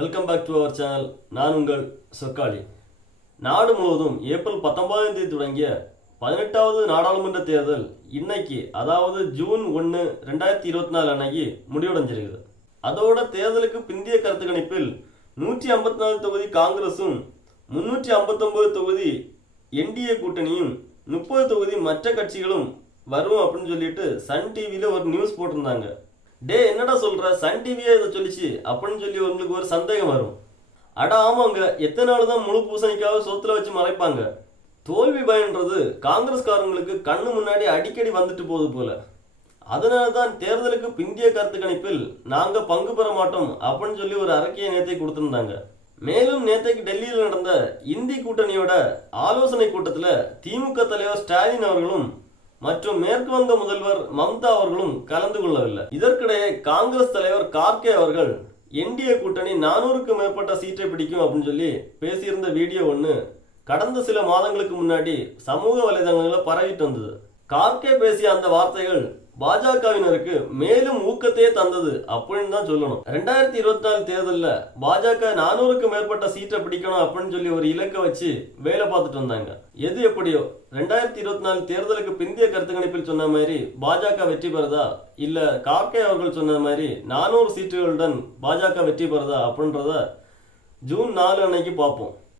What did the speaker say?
Welcome back to our channel. நான் உங்கள் சொக்காளி. நாடு முழுவதும் ஏப்ரல் 19ஆம் தேதி தொடங்கிய 18வது நாடாளுமன்ற தேர்தல் இன்னைக்கு, அதாவது ஜூன் 1, 2024 அன்னைக்கு முடிவடைஞ்சிருக்குது. அதோட தேர்தலுக்கு பிந்தைய கருத்து கணிப்பில் 154 தொகுதி காங்கிரஸும் 359 தொகுதி என்டிஏ கூட்டணியும் 30 தொகுதி மற்ற கட்சிகளும் வரும் அப்படின்னு சொல்லிட்டு சன் டிவியில் ஒரு நியூஸ் போட்டிருந்தாங்க. என்னடா சொல்ற, சன் டிவியே இதை சொல்லிச்சு அப்படின்னு சொல்லி உங்களுக்கு ஒரு சந்தேகம் வரும். அட ஆமாங்க, எத்தனை நாள் தான் முழு பூசணிக்காக சொத்துல வச்சு மறைப்பாங்க. தோல்வி பயன்றது காங்கிரஸ்காரங்களுக்கு கண்ணு முன்னாடி அடிக்கடி வந்துட்டு போகுது போல. அதனால தான் தேர்தலுக்கு பிந்திய கருத்து கணிப்பில் நாங்க பங்கு பெற மாட்டோம் அப்படின்னு சொல்லி ஒரு அறிக்கையை நேத்தை கொடுத்திருந்தாங்க. மேலும் நேத்தைக்கு டெல்லியில் நடந்த இந்தி கூட்டணியோட ஆலோசனை கூட்டத்தில் திமுக தலைவர் ஸ்டாலின் அவர்களும் மற்றும் மேற்கு வங்க முதல்வர் மம்தா அவர்களும் கலந்து கொள்ளவில்லை. இதற்கிடையே காங்கிரஸ் தலைவர் கார்கே அவர்கள் என்டிஏ கூட்டணி 400க்கும் மேற்பட்ட சீட்டை பிடிக்கும் அப்படின்னு சொல்லி பேசியிருந்த வீடியோ ஒன்று கடந்த சில மாதங்களுக்கு முன்னாடி சமூக வலைதளங்களில் பரவிட்டு வந்தது. கார்கே பேசிய அந்த வார்த்தைகள் பாஜகவினருக்கு மேலும் ஊக்கத்தையே தந்தது அப்படின்னு தான் சொல்லணும். 2024 தேர்தலில் பாஜக 400க்கும் மேற்பட்ட சீட்டை பிடிக்கணும் அப்படின்னு சொல்லி ஒரு இலக்கை வச்சு வேலை பார்த்துட்டு வந்தாங்க. எது எப்படியோ 2024 தேர்தலுக்கு பிந்தைய கருத்து கணிப்பில் சொன்ன மாதிரி பாஜக வெற்றி பெறுதா, இல்ல கார்கே அவர்கள் சொன்ன மாதிரி 400 சீட்டுகளுடன் பாஜக வெற்றி பெறுதா அப்படின்றத ஜூன் 4 அன்னைக்கு பார்ப்போம்.